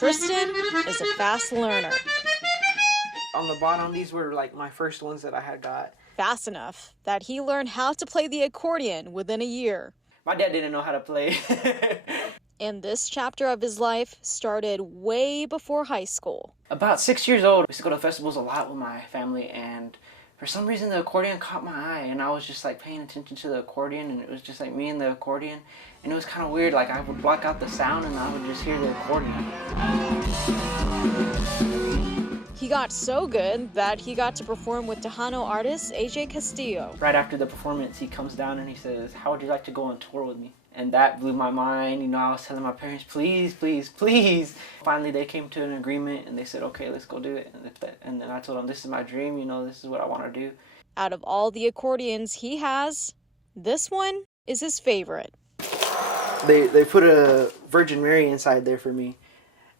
Tristan is a fast learner. On the bottom, these were like my first ones that I had got. Fast enough that he learned how to play the accordion within a year. My dad didn't know how to play. And this chapter of his life started way before high school. About 6 years old, I used to go to festivals a lot with my family, and for some reason the accordion caught my eye, and I was just like paying attention to the accordion, and it was just like me and the accordion, and it was kind of weird. Like I would block out the sound and I would just hear the accordion. He got so good that he got to perform with Tejano artist AJ Castillo. Right after the performance, he comes down and he says, "How would you like to go on tour with me?" And that blew my mind. You know, I was telling my parents, please, please, please. Finally, they came to an agreement and they said, okay, let's go do it. And then I told them, this is my dream, you know, this is what I want to do. Out of all the accordions he has, this one is his favorite. They put a Virgin Mary inside there for me.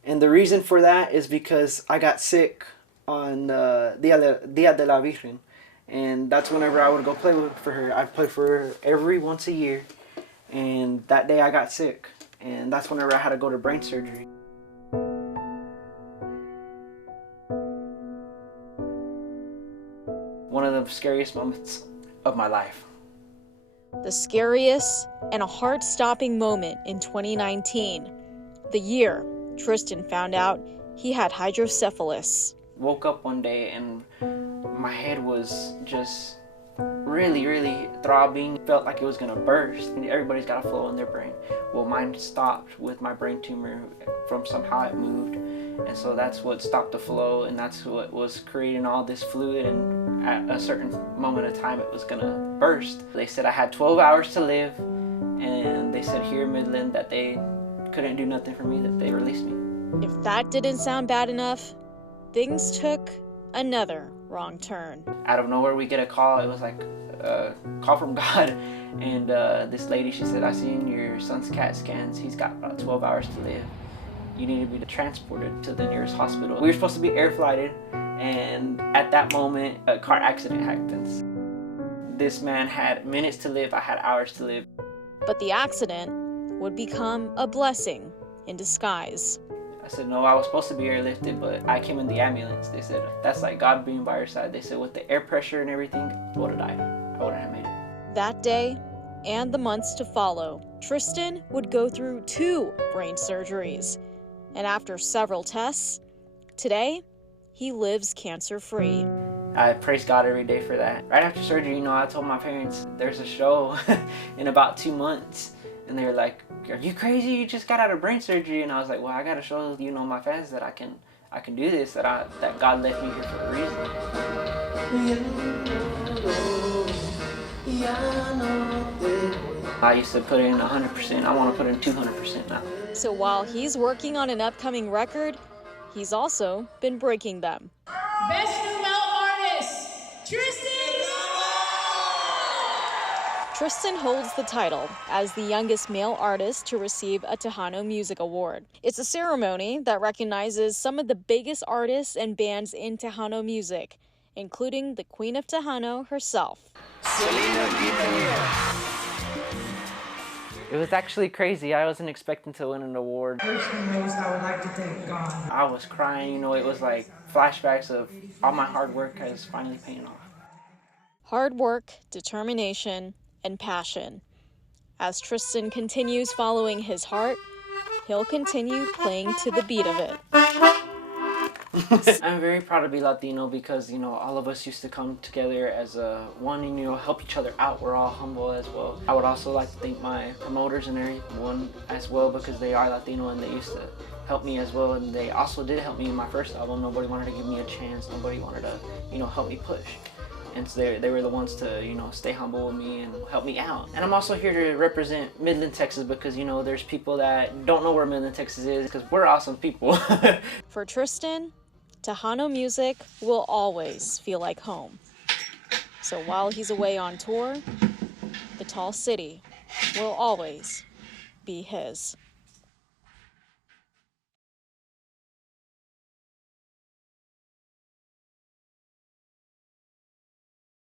And the reason for that is because I got sick on Dia de la Virgen. And that's whenever I would go play for her. I'd play for her every once a year. And that day I got sick, and that's whenever I had to go to brain surgery. One of the scariest moments of my life. The scariest and a heart-stopping moment in 2019, the year Tristan found out he had hydrocephalus. Woke up one day and my head was just really throbbing. Felt like it was gonna burst. Everybody's got a flow in their brain. Well, mine stopped with my brain tumor from somehow it moved, and so that's what stopped the flow, and that's what was creating all this fluid, and at a certain moment of time it was gonna burst. They said I had 12 hours to live, and they said here in Midland that they couldn't do nothing for me, that they released me. If that didn't sound bad enough, things took another wrong turn. Out of nowhere we get a call. It was like a call from God, and this lady, she said, I seen your son's CAT scans. He's got about 12 hours to live. You need to be transported to the nearest hospital. We were supposed to be air flighted, and at that moment a car accident happens. This man had minutes to live, I had hours to live. But the accident would become a blessing in disguise. I said, no, I was supposed to be airlifted, but I came in the ambulance. They said, that's like God being by your side. They said, with the air pressure and everything, I would have died. I wouldn't have made it. That day, and the months to follow, Tristan would go through 2 brain surgeries. And after several tests, today, he lives cancer-free. I praise God every day for that. Right after surgery, you know, I told my parents, there's a show in about 2 months. And they were like, are you crazy? You just got out of brain surgery. And I was like, well, I got to show, you know, my fans that I can do this, that God left me here for a reason. I used to put in 100%. I want to put in 200% now. So while he's working on an upcoming record, he's also been breaking them. Best New Male Artist, Tristan! Tristan holds the title as the youngest male artist to receive a Tejano Music Award. It's a ceremony that recognizes some of the biggest artists and bands in Tejano music, including the Queen of Tejano herself. It was actually crazy. I wasn't expecting to win an award. First and most, I would like to thank God. I was crying, you know, it was like flashbacks of all my hard work has finally paid off. Hard work, determination, and passion. As Tristan continues following his heart, he'll continue playing to the beat of it. I'm very proud to be Latino because, you know, all of us used to come together as one and, you know, help each other out. We're all humble as well. I would also like to thank my promoters and everyone as well because they are Latino and they used to help me as well. And they also did help me in my first album. Nobody wanted to give me a chance. Nobody wanted to, you know, help me push. And so they were the ones to, you know, stay humble with me and help me out. And I'm also here to represent Midland, Texas because, you know, there's people that don't know where Midland, Texas is because we're awesome people. For Tristan, Tejano music will always feel like home. So while he's away on tour, the tall city will always be his.